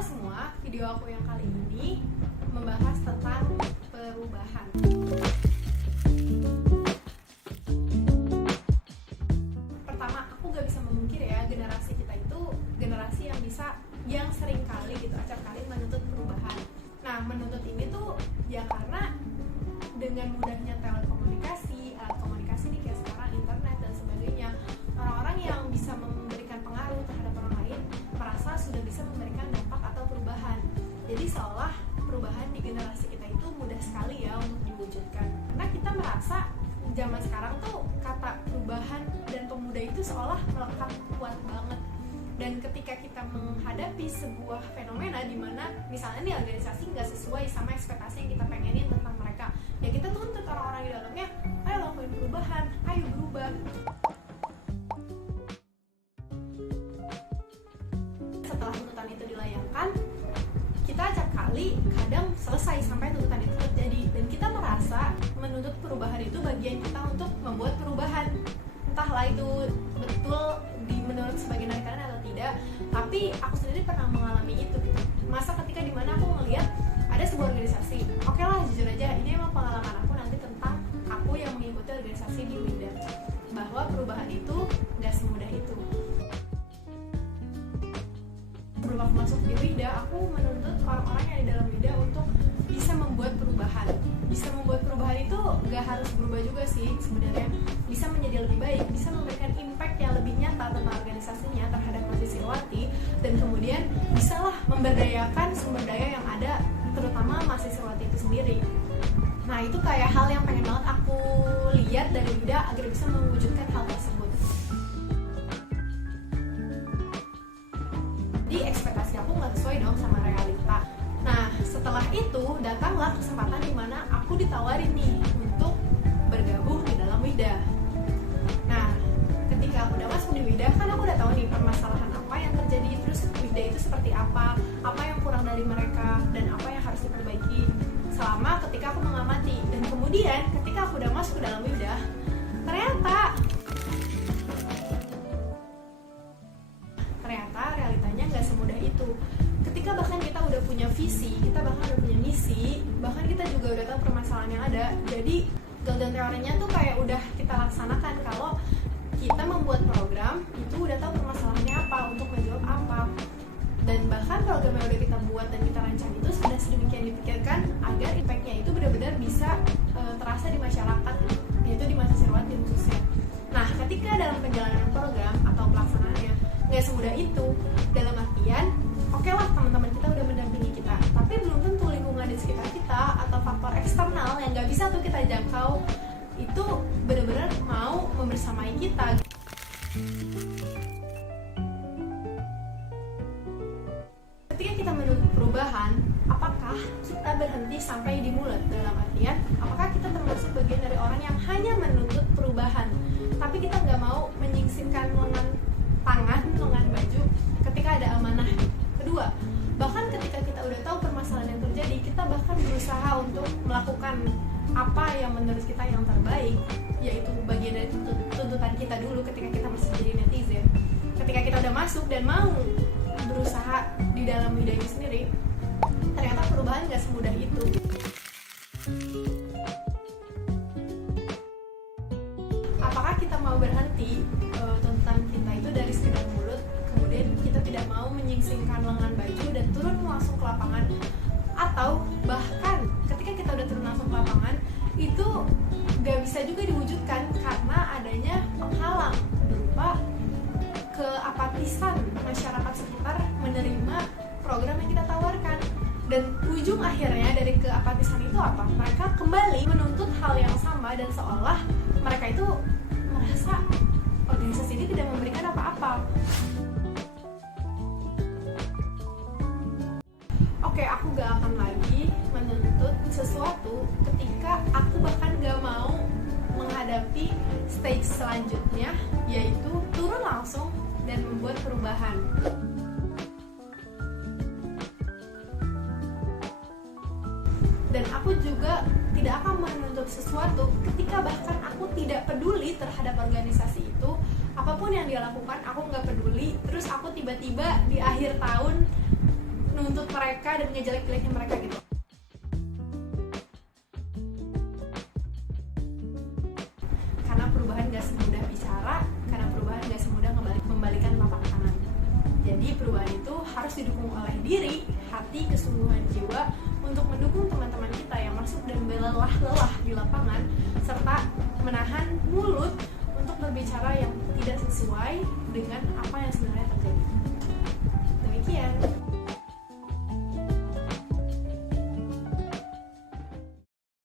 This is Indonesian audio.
Halo semua, video aku yang kali ini membahas tentang perubahan. Pertama, aku gak bisa memungkiri ya, generasi kita itu generasi yang sering kali gitu, acap kali menuntut perubahan. Nah, menuntut ini tuh ya karena dengan mudahnya telekomunikasi, alat komunikasi nih kayak sekarang, internet dan sebagainya, orang-orang yang bisa memberikan pengaruh terhadap orang lain merasa sudah bisa memberikan dampak atau perubahan. Jadi seolah perubahan di generasi kita itu mudah sekali ya untuk diwujudkan. Karena kita merasa zaman sekarang tuh kata perubahan dan pemuda itu seolah melekat kuat banget. Dan ketika kita menghadapi sebuah fenomena di mana misalnya nih organisasi nggak sesuai sama ekspektasi yang kita pengenin tentang mereka, ya kita tuntut orang-orang di dalamnya, ayo lakuin perubahan, ayo berubah. Setelah tuntutan itu dilayangkan, kita acap kali kadang selesai sampai tuntutan itu terjadi, dan kita merasa menuntut perubahan itu bagian kita untuk membuat perubahan. Entahlah itu betul menurut sebagian dari kalian atau tidak, tapi aku sendiri pernah mengalami itu gitu. Masa ketika dimana aku ngeliat ada sebuah organisasi, oke lah jujur aja ini emang pengalaman aku nanti tentang aku yang mengikuti organisasi di WIDA, bahwa perubahan itu gak semudah itu. Sebelum aku masuk di WIDA, aku menuntut orang-orang yang di dalam WIDA untuk bisa membuat perubahan. Bisa membuat perubahan itu gak harus berubah juga sih sebenarnya, bisa menjadi lebih baik, bisa memberikan impact yang lebih nyata tentang organisasinya terhadap mahasiswati, dan kemudian bisalah memberdayakan sumber daya yang ada, terutama mahasiswati itu sendiri. Nah itu kayak hal yang pengen banget aku lihat dari WIDA agar bisa mewujudkan hal tersebut. Jadi ekspektasi aku nggak sesuai dong sama realita. Nah setelah itu datanglah kesempatan di mana aku ditawarin nih untuk bergabung di dalam WIDA. Nah ketika aku udah masuk di WIDA, kan aku udah tahu nih permasalahan apa yang terjadi, terus WIDA itu seperti apa yang kurang dari mereka, dan apa yang harus diperbaiki selama ketika aku mengamati. Dan kemudian ketika aku udah masuk ke dalam WIDA, ternyata realitanya nggak semudah itu. Ketika bahkan kita udah punya visi, kita bahkan udah punya misi, bahkan kita juga udah tahu permasalahan yang ada, jadi golden teorinya tuh kayak udah kita laksanakan. Kalau kita membuat program, itu udah tahu permasalahannya apa, untuk menjawab apa, dan bahkan program yang udah kita buat dan kita rancang itu sudah sedemikian dipikirkan agar impactnya itu benar-benar bisa terasa di masyarakat, yaitu di mahasiswati khususnya. Nah ketika dalam penjalanan program atau pelaksanaannya nggak semudah itu, dalam artian oke lah teman-teman kita udah mendampingi kita, tapi belum tentu lingkungan di sekitar kita atau faktor eksternal yang nggak bisa tuh kita jangkau itu benar-benar mau membersamai kita. Ketika kita menuntut perubahan, apakah kita berhenti sampai di mulut? Dalam artian, apakah kita termasuk bagian dari orang yang hanya menuntut perubahan, tapi kita nggak mau menyingsingkan lengan tangan, lengan baju ketika ada amanah? Kedua, bahkan ketika kita udah tahu permasalahan yang terjadi, kita bahkan berusaha untuk melakukan apa yang menurut kita yang terbaik, yaitu bagian dari tuntutan kita dulu ketika kita masih jadi netizen. Ketika kita udah masuk dan mau berusaha di dalam WIDA ini sendiri, ternyata perubahan gak semudah itu. Apakah kita mau berhenti tuntutan kita itu dari sekedar mulut, kemudian kita tidak mau menyingsingkan lengan baju dan turun langsung ke lapangan, atau bahkan ketika kita udah turun langsung ke lapangan itu gak bisa juga diwujudkan karena adanya penghalang berupa keapatisan masyarakat sekitar menerima program yang kita tawarkan. Dan ujung akhirnya dari keapatisan itu apa? Mereka kembali menuntut hal yang sama, dan seolah mereka itu merasa organisasi ini tidak memberikan apa-apa. Oke, aku gak akan lagi menuntut sesuatu ketika aku bahkan gak mau menghadapi stage selanjutnya, yaitu turun langsung dan membuat perubahan. Dan aku juga tidak akan menuntut sesuatu ketika bahkan aku tidak peduli terhadap organisasi itu. Apapun yang dia lakukan, aku nggak peduli. Terus aku tiba-tiba di akhir tahun nuntut mereka dan ngejelek-jelekin mereka gitu. Karena perubahan gak semudah bicara, karena perubahan gak semudah membalikan telapak tangan. Jadi perubahan itu harus didukung oleh diri, hati, kesungguhan jiwa untuk mendukung teman-teman kita yang masuk dan berlelah-lelah di lapangan, serta menahan mulut untuk berbicara yang tidak sesuai dengan apa yang sebenarnya terjadi. Demikian.